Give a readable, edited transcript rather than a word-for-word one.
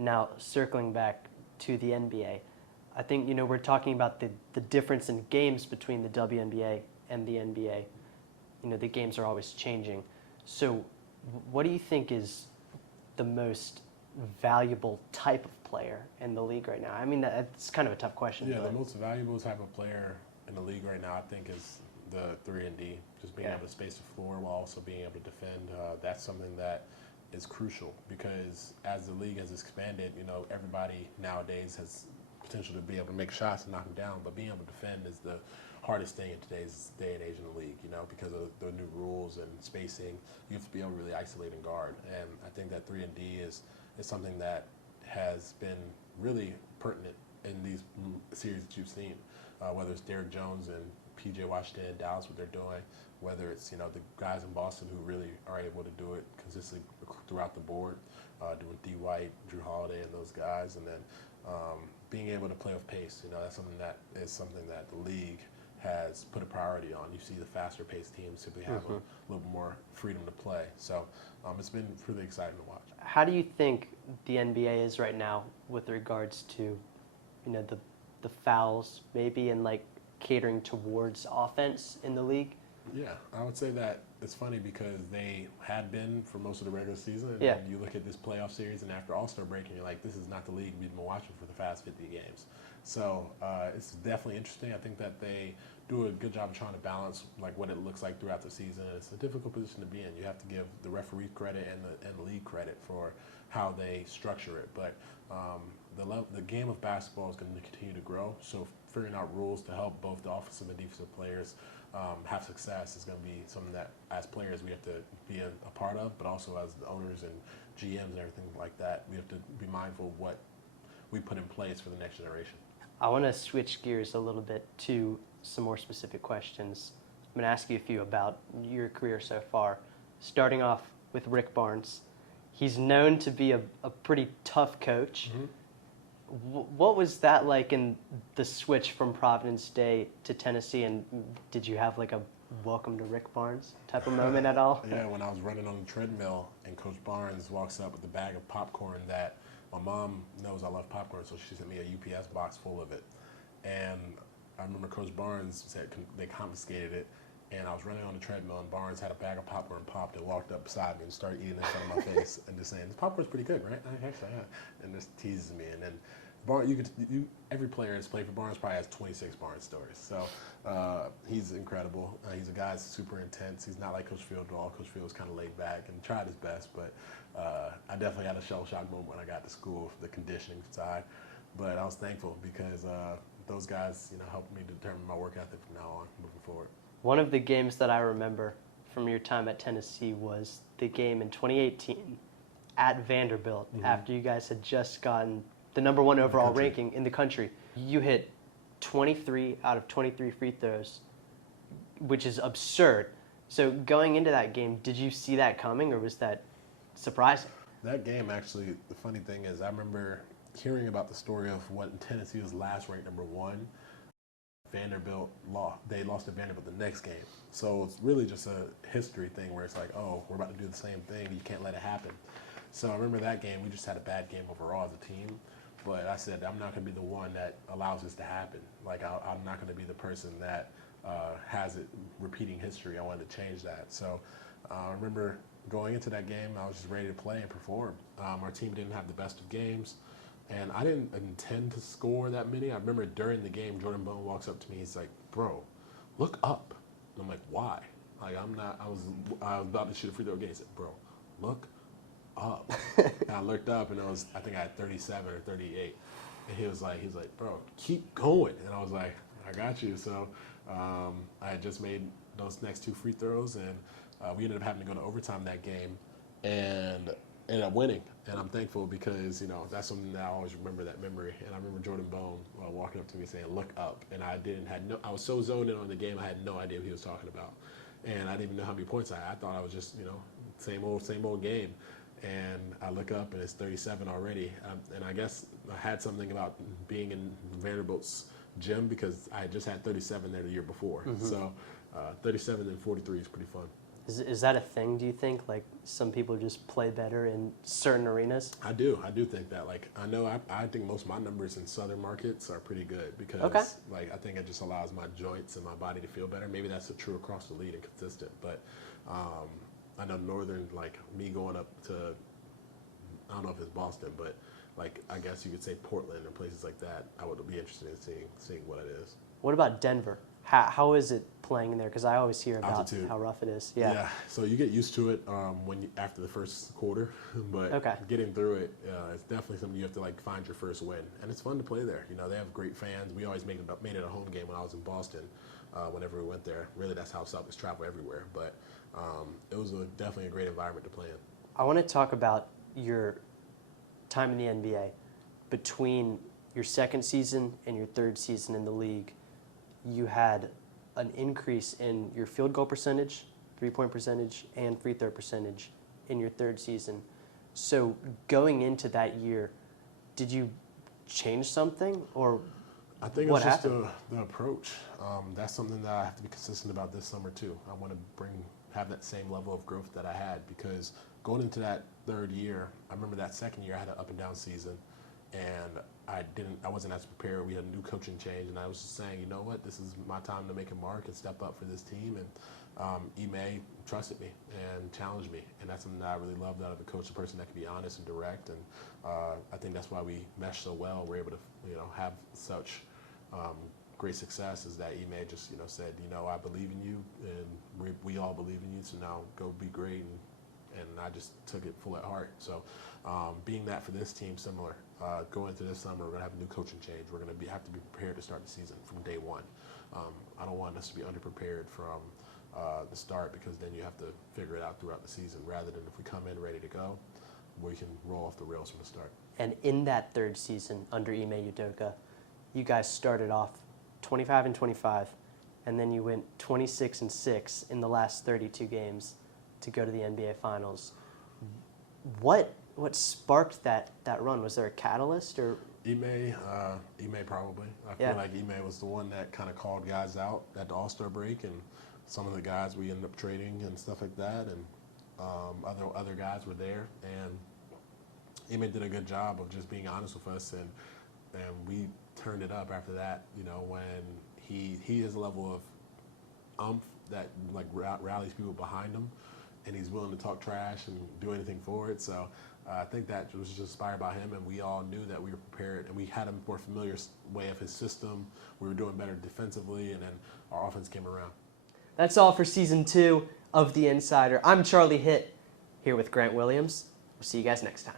Now, circling back to the NBA, I think, we're talking about the difference in games between the WNBA and the NBA. The games are always changing. So what do you think is the most valuable type of player in the league right now? I mean, that's kind of a tough question. Yeah, the most valuable type of player in the league right now, I think, is the 3-and-D, just being able to space the floor while also being able to defend. That's something that is crucial because as the league has expanded, everybody nowadays has potential to be able to make shots and knock them down, but being able to defend is the hardest thing in today's day and age in the league, because of the new rules and spacing. You have to be able to really isolate and guard, and I think that 3-and-D is something that has been really pertinent in these series that you've seen, whether it's Derrick Jones and P.J. Washington in Dallas, what they're doing, whether it's the guys in Boston who really are able to do it consistently throughout the board, doing D. White, Drew Holiday, and those guys, and then being able to play with pace. That's something that the league has put a priority on. You see the faster paced teams simply have a little more freedom to play. So it's been really exciting to watch. How do you think the NBA is right now with regards to, the fouls maybe and catering towards offense in the league? Yeah, I would say that it's funny because they had been for most of the regular season. And you look at this playoff series, and after All-Star break, and you're like, this is not the league we've been watching for the past 50 games. So it's definitely interesting. I think that they do a good job of trying to balance what it looks like throughout the season. It's a difficult position to be in. You have to give the referee credit and the league credit for how they structure it. But the game of basketball is going to continue to grow. So figuring out rules to help both the offensive and defensive players have success is going to be something that, as players, we have to be a part of, but also as the owners and GMs and everything like that, we have to be mindful of what we put in place for the next generation. I want to switch gears a little bit to some more specific questions. I'm going to ask you a few about your career so far, starting off with Rick Barnes. He's known to be a pretty tough coach. What was that like in the switch from Providence Day to Tennessee, and did you have a welcome to Rick Barnes type of moment at all? Yeah, when I was running on the treadmill and Coach Barnes walks up with a bag of popcorn that my mom knows I love popcorn, so she sent me a UPS box full of it. And I remember Coach Barnes said they confiscated it, and I was running on the treadmill, and Barnes had a bag of popcorn popped and walked up beside me and started eating in front of my face and just saying, "This popcorn's pretty good, right?" Actually, yeah. And just teases me. And then Barnes, every player that's played for Barnes probably has 26 Barnes stories. So he's incredible. He's a guy that's super intense. He's not like Coach Field at all. Coach Field was kind of laid back and tried his best, but I definitely had a shell shock moment when I got to school for the conditioning side. But I was thankful because those guys, helped me determine my work ethic from now on, moving forward. One of the games that I remember from your time at Tennessee was the game in 2018 at Vanderbilt after you guys had just gotten the number 1 overall ranking in the country. You hit 23 out of 23 free throws, which is absurd. So going into that game, did you see that coming, or was that surprising? That game, actually, the funny thing is I remember hearing about the story of what Tennessee was last ranked number 1. Vanderbilt lost. They lost to Vanderbilt the next game. So it's really just a history thing where it's like, oh, we're about to do the same thing. You can't let it happen. So I remember that game. We just had a bad game overall as a team. But I said, I'm not going to be the one that allows this to happen. I'm not going to be the person that has it repeating history. I wanted to change that. So I remember going into that game, I was just ready to play and perform. Our team didn't have the best of games. And I didn't intend to score that many. I remember during the game, Jordan Bone walks up to me. He's like, "Bro, look up." And I'm like, "Why?" I was about to shoot a free throw again. He said, "Bro, look up." And I looked up, and I think I had 37 or 38. And he was like, "Bro, keep going." And I was like, "I got you." So I had just made those next 2 free throws, and we ended up having to go to overtime that game, and ended up winning. And I'm thankful because, that's something that I always remember, that memory. And I remember Jordan Bone walking up to me saying, "Look up." And I was so zoned in on the game, I had no idea what he was talking about. And I didn't even know how many points I had. I thought I was just, same old game. And I look up, and it's 37 already. And I guess I had something about being in Vanderbilt's gym because I had just had 37 there the year before. So 37 and 43 is pretty fun. Is that a thing, do you think? Like, some people just play better in certain arenas? I do think that. Like, I think most of my numbers in southern markets are pretty good because, Okay. like, I think it just allows my joints and my body to feel better. Maybe that's true across the league and consistent, but I know northern, like me going up to, I don't know if it's Boston, but like I guess you could say Portland or places like that. I would be interested in seeing what it is. What about Denver? How is it playing in there? Because I always hear about Altitude. how rough it is. Yeah. So you get used to it after the first quarter, but Okay. getting through it, it's definitely something you have to like find your first win, and it's fun to play there. You know, they have great fans. We always made it a home game when I was in Boston. Whenever we went there, really that's how Celtics travel everywhere. But it was definitely a great environment to play in. I want to talk about your time in the NBA. Between your second season and your third season in the league, you had an increase in your field goal percentage, three-point percentage, and free throw percentage in your third season. So going into that year, did you change something, or I think what it's just happened? the approach. That's something that I have to be consistent about this summer too. I want to have that same level of growth that I had, because going into that third year, I remember that second year I had an up and down season, and I wasn't as prepared. We had a new coaching change, and I was just saying, you know what, this is my time to make a mark and step up for this team. And Ime trusted me and challenged me, and that's something that I really loved out of a coach, a person that can be honest and direct. And I think that's why we meshed so well. We're able to, have such great success, is that Ime just, said, I believe in you, and we all believe in you. So now go be great. And I just took it full at heart. So being that for this team, similar. Going into this summer, we're going to have a new coaching change. We're going to have to be prepared to start the season from day one. I don't want us to be underprepared from the start, because then you have to figure it out throughout the season, rather than if we come in ready to go, we can roll off the rails from the start. And in that third season under Ime Udoka, you guys started off 25-25, and then you went 26-6 in the last 32 games to go to the NBA Finals. What sparked that run? Was there a catalyst, or? Ime probably. I feel like Ime was the one that kind of called guys out at the All-Star break, and some of the guys we ended up trading and stuff like that, and other guys were there, and Ime did a good job of just being honest with us, and we turned it up after that. When he has a level of oomph that like rallies people behind him, and he's willing to talk trash and do anything for it. So I think that was just inspired by him, and we all knew that we were prepared, and we had a more familiar way of his system. We were doing better defensively, and then our offense came around. That's all for Season 2 of The Insider. I'm Charlie Hitt, here with Grant Williams. We'll see you guys next time.